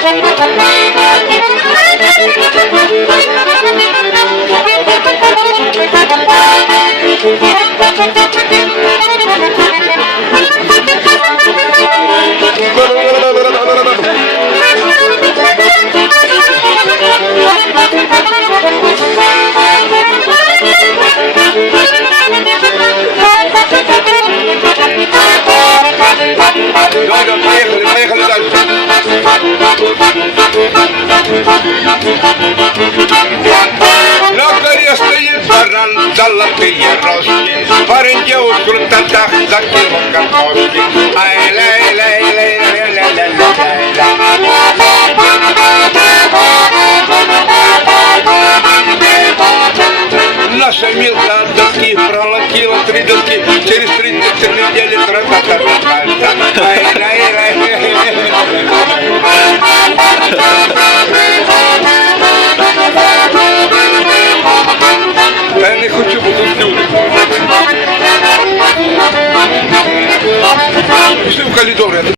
Thank you. баран, золотые рожки, Парень девушку на татах закинул картошки. Ай, лей, лей, лей, лей, лей, лей, лей, лей. Наша милка от доски пролокила три доски, через три недели тра-та-та-та-та. якщо будуть люди. В коридор.